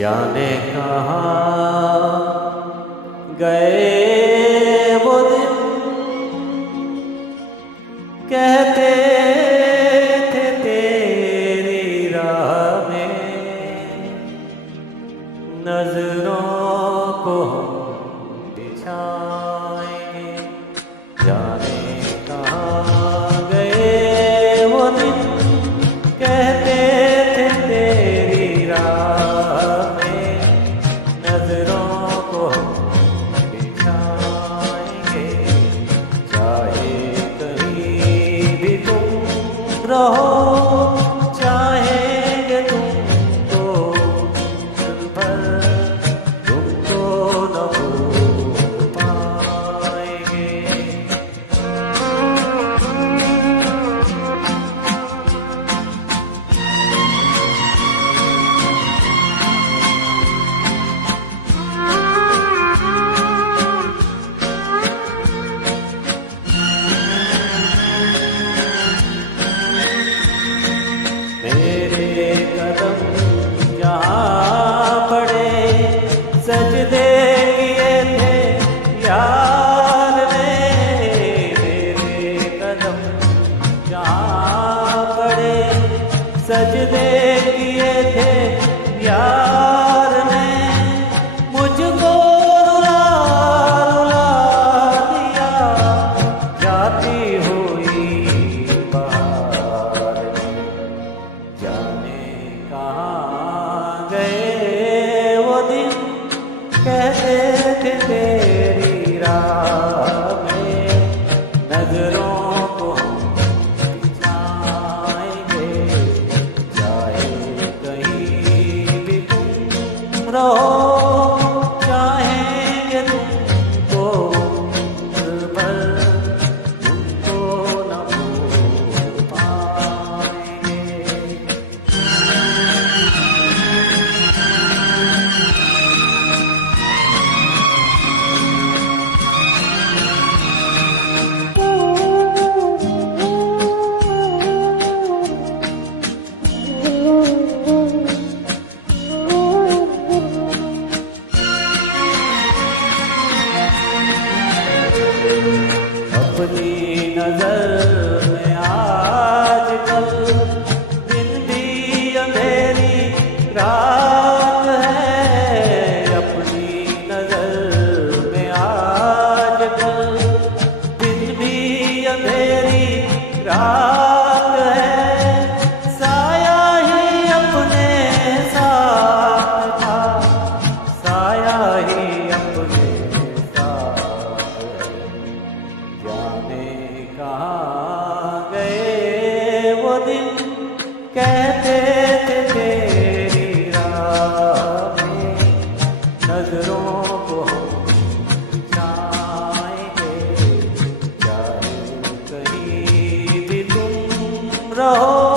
जाने कहाँ गए वो दिन, कहते थे तेरी राह में नजरों को हम बिछाएंगे। जाने कहाँ गए वो दिन, कहते थे तेरी राह में नजरों को हम बिछाएंगे। चाहे कहीं भी तुम रहो, चाहेंगे तुमको दिल भर, तुमको न भूल पाएंगे। मेरे कदम जहाँ पड़े सजदे किए थे यार ने। मेरे कदम जहाँ पड़े सजदे किए थे यार ने। मुझको रुला रुला दिया जाती हुई बहार ने। जाने कहाँ गए वो दिन, कहते थे तेरी राह में नजरों को हम बिछाएंगे। चाहे कहीं भी तुम रहो, चाहेंगे तुमको दिल भर, तुमको न भूल पाएंगे। अपनी नजर में आजकल दिन भी अंधेरी रात है। अपनी नजर में आजकल दिन भी अंधेरी रात है। साया ही अपने साथ था, साया ही अपने जाने कहाँ गए वो दिन, कहते थे तेरी राह में नजरों को हम बिछाएंगे। चाहे कहीं भी तुम रहो,